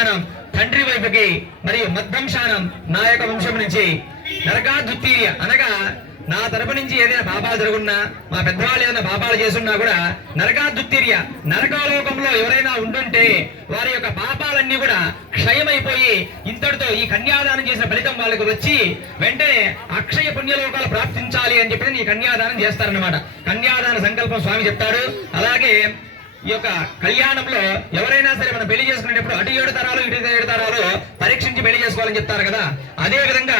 వంశానం తండ్రి వైపుకి మరియు మద్వంశానం నా యొక్క వంశం నుంచి నరకాదుత్తీర్య అనగా నా తరపు నుంచి ఏదైనా పాపాలు జరుగున్నా మా పెద్దవాళ్ళు ఏదైనా పాపాలు చేసున్నా కూడా నరకాదుత్తీర్య నరకాలోకంలో ఎవరైనా ఉంటుంటే వారి యొక్క పాపాలన్నీ కూడా క్షయమైపోయి ఇంతటితో ఈ కన్యాదానం చేసిన ఫలితం వాళ్ళకి వచ్చి వెంటనే అక్షయ పుణ్యలోకాలు ప్రాప్తించాలి అని చెప్పి ఈ కన్యాదానం చేస్తారన్నమాట. కన్యాదాన సంకల్పం స్వామి చెప్తాడు. అలాగే ఈ యొక్క కళ్యాణంలో ఎవరైనా సరే మనం పెళ్లి చేసుకునేటప్పుడు అటు 7 తరాలు ఇటు 7 తరాలు పరీక్షించి పెళ్లి చేసుకోవాలని చెప్తారు కదా. అదే విధంగా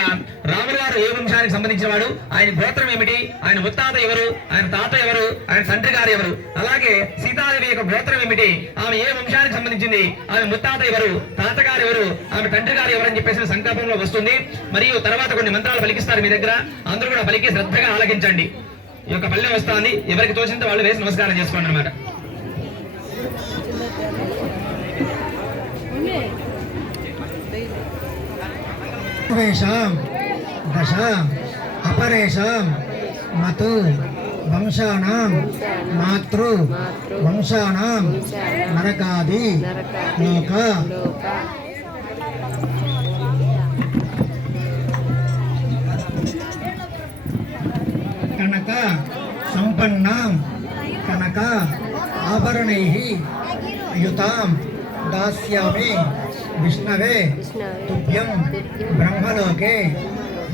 రాముల వారు ఏ వంశానికి సంబంధించిన వాడు, ఆయన గోత్రం ఏమిటి, ఆయన ముత్తాత ఎవరు, ఆయన తాత ఎవరు, ఆయన తండ్రి గారు ఎవరు, అలాగే సీతాదేవి యొక్క గోత్రం ఏమిటి, ఆమె ఏ వంశానికి సంబంధించింది, ఆమె ముత్తాత ఎవరు, తాతగారు ఎవరు, ఆమె తండ్రి గారు ఎవరు అని చెప్పేసి సంకల్పంలో వస్తుంది. మరియు తర్వాత కొన్ని మంత్రాలు పలికిస్తారు మీ దగ్గర, అందరూ కూడా పలికి శ్రద్ధగా ఆలకించండి. ఈ యొక్క పల్లె వస్తుంది, ఎవరికి తోచినంత వాళ్ళు వేసి నమస్కారం చేసుకోండి అనమాట. దశ అపరేషాం మతు వంశానాం మాతృ వంశానాం నరకాది లోక కనక సంపన్నాం కనక ఆభరణైః యుతాం దాస్యామి విష్ణవే తుభ్యం బ్రహ్మలోకే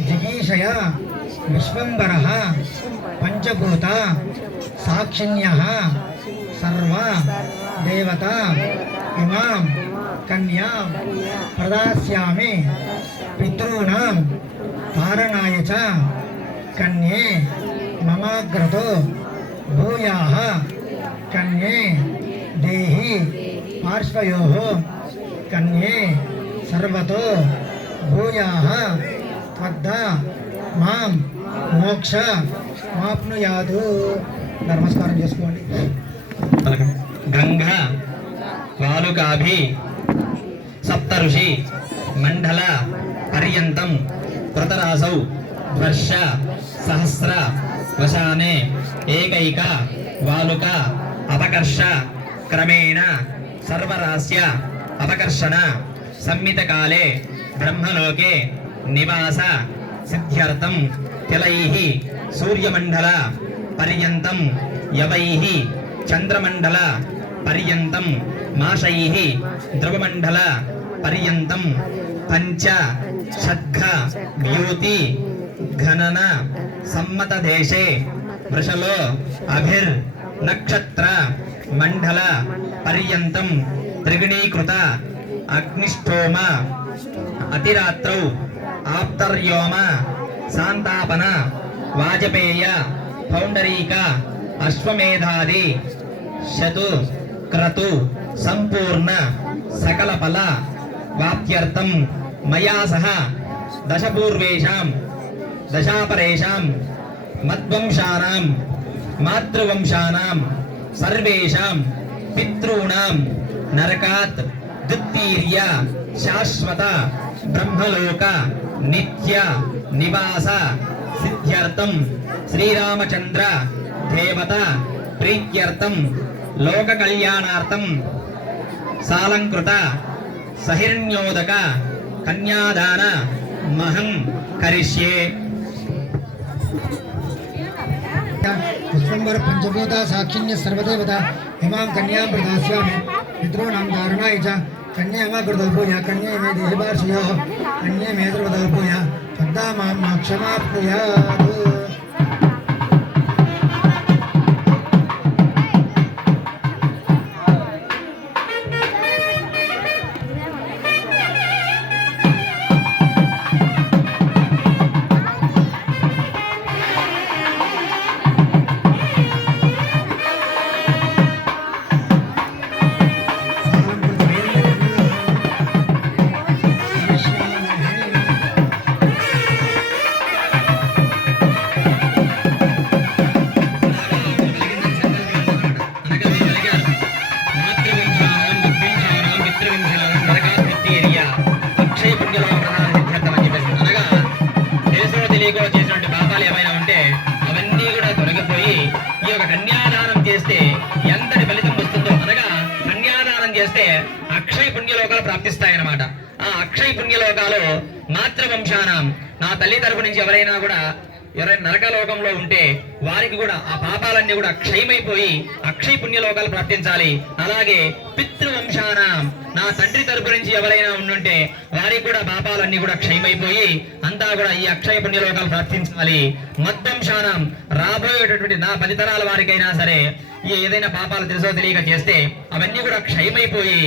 జిగీషయ విశ్వంబరః పంచభూత సాక్షిణ్యః సర్వ దేవతా ఇమాం కన్యాం ప్రదాస్యామి పితॄణాం తారణాయ చ కన్యే మమాగ్రతో భూయాః కన్యే దేహి పార్శ్వయోః కన్యే సర్వతో భూయాః త్వద్ద మాం మోక్ష మాప్నుయాదు. నమస్కారం చేసుకోండి. గంగా వాలుకాభి సప్త ఋషి మండల పర్యంతం కృతరాసౌ వర్ష సహస్ర వశానే ఏకైక వాలుక అపకర్ష క్రమేణ సర్వరాస్య అపకర్షణ సంమిత కాలే బ్రహ్మలోకే నివాస సిద్ధ్యర్థం తిలైః సూర్యమండల పర్యంతం యవైః చంద్రమండల పర్యంతం మాసైః ధ్రువమండల పర్యంతం పంచ షడ్ఘ ద్యోతి గణన సమ్మత దేశే వృషలో అభిర్ నక్షత్ర మండల పర్యంతం త్రిగుణీకృత అగ్నిష్టోమ అతిరాత్రౌ ఆప్తర్యోమ శాంతాపన వాజపేయ పౌండరీక అశ్వమేధాది శతు క్రతు సంపూర్ణ సకల ఫల వాప్త్యర్థం మయా సహ దశపూర్వేషాం దశాపరేషాం మద్వంశానాం మాతృవంశానాం సర్వేషాం పితॄణాం నరకాత్ దుత్తీర్య శాశ్వత బ్రహ్మలోక నిత్య నివాస సిద్ధ్యర్థం శ్రీరామచంద్ర దేవత ప్రీత్యర్థం లోక కళ్యాణార్థం సాలంకృత సహిర్ణ్యోదక కన్యాదాన మహం కరిష్యే. విశ్వంబర పంచభూత సాక్షిణ్య సర్వదేవత ఇమాం కన్యాం ప్రదాస్యామి పితॄణాం ధారణాయ చ కన్యే మమాగ్రతల్పూయ కన్యే మే దేహిపార్శ్వయోః కన్యే మే ధ్రువతల్పూయ తద్దా మాం మోక్షమాప్నుయాత్. ప్రాప్తిస్తాయన్నమాట. ఆ అక్షయ పుణ్యలోకాలు మాతృవంశానం, నా తల్లి తరపు నుంచి ఎవరైనా నరకలోకంలో ఉంటే వారికి కూడా ఆ పాపాలన్నీ కూడా క్షయమైపోయి అక్షయ పుణ్యలోకాలు ప్రాప్తించాలి. అలాగే పితృవంశానం, నా తండ్రి తరపు నుంచి ఎవరైనా ఉండుంటే వారికి కూడా పాపాలన్నీ కూడా క్షయమైపోయి అంతా కూడా ఈ అక్షయ పుణ్యలోకాలు ప్రాప్తించాలి. మద్వంశానం, రాబోయేటటువంటి నా 10 తరాల వారికైనా సరే ఏదైనా పాపాలు తెలుసో తెలియక చేస్తే అవన్నీ కూడా క్షయమైపోయి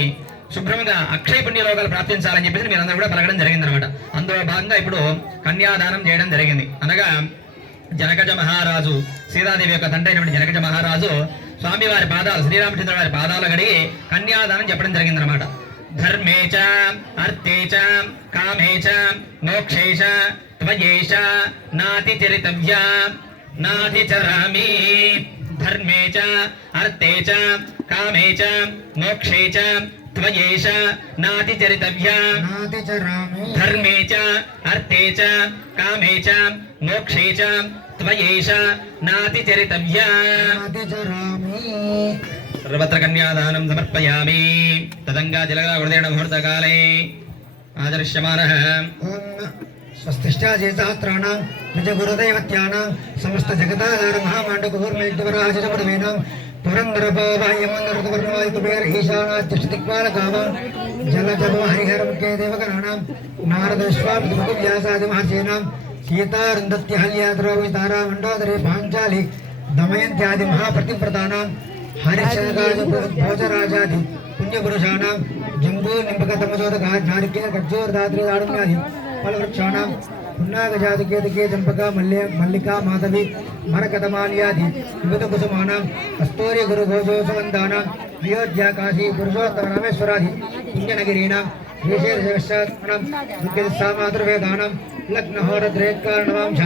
శుభ్రంగా అక్షయ పుణ్యలోకాలు ప్రాప్తించాలని చెప్పేసి మీరందరూ కూడా పలకడం జరిగింది అనమాట. అందులో భాగంగా ఇప్పుడు కన్యాదానం చేయడం జరిగింది. అనగా జనకజ మహారాజు, సీతాదేవి యొక్క తండ్రి అయినటువంటి జనకజ మహారాజు స్వామివారి పాదాలు, శ్రీరామచంద్ర వారి పాదాలు కడిగి కన్యాదానం చెప్పడం జరిగింది అనమాట. ధర్మేచ అర్థేచ కామేచ మోక్షేచ త్వయేచ నాతి చరితవ్య నాతి చరామి. ధర్మేచ అర్థేచ కామేచ మోక్షేచ త్వయేష నాతి చరితవ్య నాతి చరామి. ధర్మేచ అర్థేచ కామేచ మోక్షేచ త్వయేష నాతి చరితవ్య నాతి చరామి. సర్వత్ర కన్యాదానం సమర్పయామి. తదంగా జలగలా ఉదయన ముహూర్తకాలే ఆదర్శ్యమానః. ఓం స్వస్తిష్టాజేతాత్రాణం నిజ గురుదైవత్యానాం సమస్త జగదాధార మహామాండకూర్మేశ్వరాజపడమేనాం పురంధరపావాయమందరతవర్ణవాయు కుబేర ఈశానాత్యష్టదిక్పాలకామాం జలజప హరిహర ముఖ్య దేవగణానాం నారదశ్వామి వ్యాసాది మహర్షీణాం సీతారుందత్యహల్యాద్రౌ తారామండోదరే పాంచాలి దమయంత్యాది మహాప్రతివ్రతానాం హరిశ్చంద్రాది భోజరాజాది పుణ్యపురుషాణం జంబూ నింబకతమచోదకా నారికేయ ఖర్జూరదాద్రి దాడుమ్యాది ఫలవృక్షాణం పున్నాగజాతికేతకే చంపక మల్లికా మాధవి మరకతమాల్యాది వివిధ కుసుమానాం కస్తూరి గురు ఘోషోత్సవందానాం అయోధ్యా కాశీ పురుషోత్తమ రామేశ్వరాది పుణ్యనగిరీణాం విశేషాత్మనం దుర్గదిశామాతృవేదానాం లగ్నహోరద్రేత్కారణవాంశ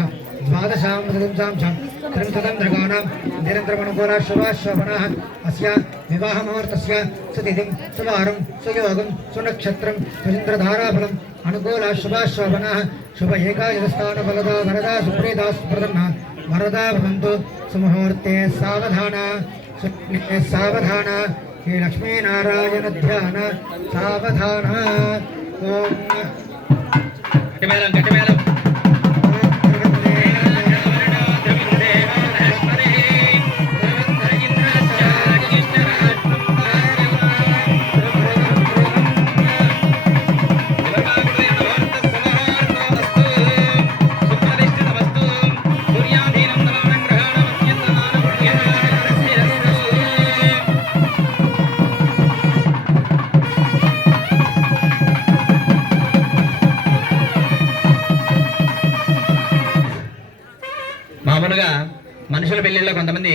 ద్వాదశాం చతుంశాంశం త్రింశతం దృగాణాం నిరంతరమనుకూలా శుభాశోభనాః అస్య వివాహముహూర్తస్య సుతిథిం సువారం సుయోగం సునక్షత్రం సుచంద్రధారాఫలం అనుకూల శుభాశోభనాః శుభ ఏకాదశస్థాన ఫలదా వరదా సుప్రీదా సుప్రదన్నా వరదా భవంతు సుముహూర్తే సావధాన సుప్నే సావధాన శ్రీ లక్ష్మీనారాయణ ధ్యాన సావధాన. ఓం గట్టిమేళం మామూలుగా మనుషుల పెళ్లిళ్ళలో కొంతమంది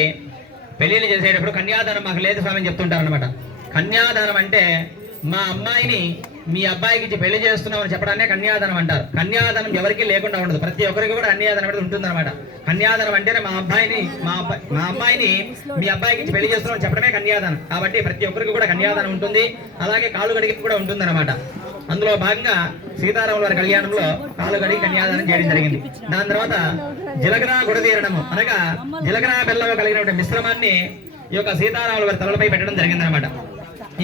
పెళ్లిళ్ళు చేసేటప్పుడు కన్యాదానం మాకు లేదు స్వామి అని చెప్తుంటారు అనమాట. కన్యాదానం అంటే మా అమ్మాయిని మీ అబ్బాయికి ఇచ్చి పెళ్లి చేస్తున్నామని చెప్పడాన్ని కన్యాదానం అంటారు. కన్యాదానం ఎవరికి లేకుండా ఉండదు, ప్రతి ఒక్కరికి కూడా కన్యాదానం అనేది ఉంటుందన్నమాట. కన్యాదానం అంటేనే మా అమ్మాయిని మీ అబ్బాయికి ఇచ్చి పెళ్లి చేస్తున్నామని చెప్పడమే కన్యాదానం. కాబట్టి ప్రతి ఒక్కరికి కూడా కన్యాదానం ఉంటుంది, అలాగే కాళ్ళు కడిగి కూడా ఉంటుందన్నమాట. అందులో భాగంగా సీతారాముల వారి కళ్యాణంలో కాళ్ళు కడిగి కన్యాదానం చేయడం జరిగింది. దాని తర్వాత జీలకర్ర గుడదీరడము అనగా జీలకర్ర బెల్లం కలిగినటువంటి మిశ్రమాన్ని ఈ యొక్క సీతారాముల వారి తలలపై పెట్టడం జరిగిందనమాట.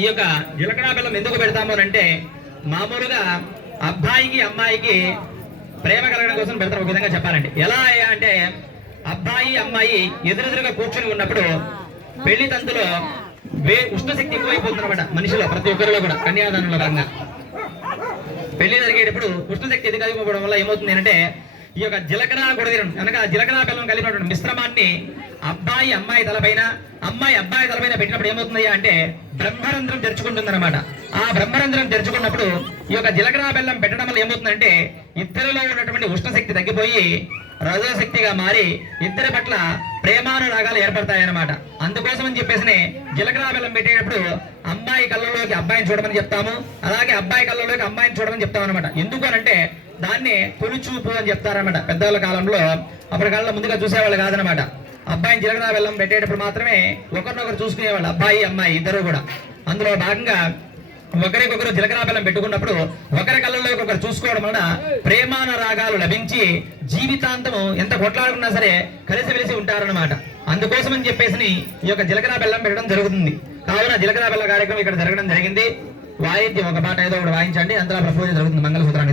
ఈ యొక్క జీలకర్ర బెల్లం ఎందుకు పెడతాము అంటే మామూలుగా అబ్బాయికి అమ్మాయికి ప్రేమ కలగడం కోసం పెడతాం. ఒక విధంగా చెప్పాలంటే ఎలా అంటే అబ్బాయి అమ్మాయి ఎదురెదురుగా కూర్చుని ఉన్నప్పుడు పెళ్లి తంతులో ఉష్ణశక్తి ఎక్కువైపోతుందన్నమాట మనిషిలో, ప్రతి ఒక్కరిలో కూడా కన్యాదానంలో భాగంగా. పెళ్లి జరిగేటప్పుడు ఉష్ణశక్తి ఎదుగైపోవడం వల్ల ఏమవుతుంది అంటే ఈ యొక్క జీలకర్ర గుడదీరడం అనగా జీలకర్ర బెల్లం కలిగినటువంటి మిశ్రమాన్ని అబ్బాయి అమ్మాయి తలపైన, అమ్మాయి అబ్బాయి తలపైన పెట్టినప్పుడు ఏమవుతుంది అంటే బ్రహ్మరంధ్రం తెరుచుకుంటుందన్నమాట. ఆ బ్రహ్మరంధ్రం తెరుచుకున్నప్పుడు ఈ యొక్క జీలకర్ర బెల్లం పెట్టడం వల్ల ఏమవుతుందంటే ఇద్దరిలో ఉన్నటువంటి ఉష్ణశక్తి తగ్గిపోయి రజోశక్తిగా మారి ఇద్దరి పట్ల ప్రేమానురాగాలు ఏర్పడతాయన్నమాట. అందుకోసం అని చెప్పేసి జీలకర్ర బెల్లం పెట్టేటప్పుడు అమ్మాయి కళ్ళలోకి అబ్బాయిని చూడమని చెప్తాము, అలాగే అబ్బాయి కళ్ళలోకి అమ్మాయిని చూడమని చెప్తాం అనమాట. ఎందుకు అనంటే దాన్ని తొలిచూపు అని చెప్తారన్నమాట పెద్దవాళ్ళ కాలంలో. అప్పటి కాలంలో ముందుగా చూసేవాళ్ళు కాదనమాట. అబ్బాయిని జీలకర్ర బెల్లం పెట్టేటప్పుడు మాత్రమే ఒకరినొకరు చూసుకునేవాళ్ళు, అబ్బాయి అమ్మాయి ఇద్దరు కూడా. అందులో భాగంగా ఒకరికొకరు జీలకర్ర బెల్లం పెట్టుకున్నప్పుడు ఒకరి కళ్ళలోకి ఒకరు చూసుకోవడం వలన ప్రేమానురాగాలు లభించి జీవితాంతము ఎంత కొట్లాడుకున్నా సరే కలిసిమెలిసి ఉంటారన్నమాట. అందుకోసం అని చెప్పేసి ఈ యొక్క జీలకర్ర బెల్లం పెట్టడం జరుగుతుంది. కావున జీలకర్ర బెల్లం కార్యక్రమం ఇక్కడ జరగడం జరిగింది. వాయిద్యం ఒక పాట ఏదో ఒకటి వాయించండి, అంతా పూజ జరుగుతుంది మంగళసూత్ర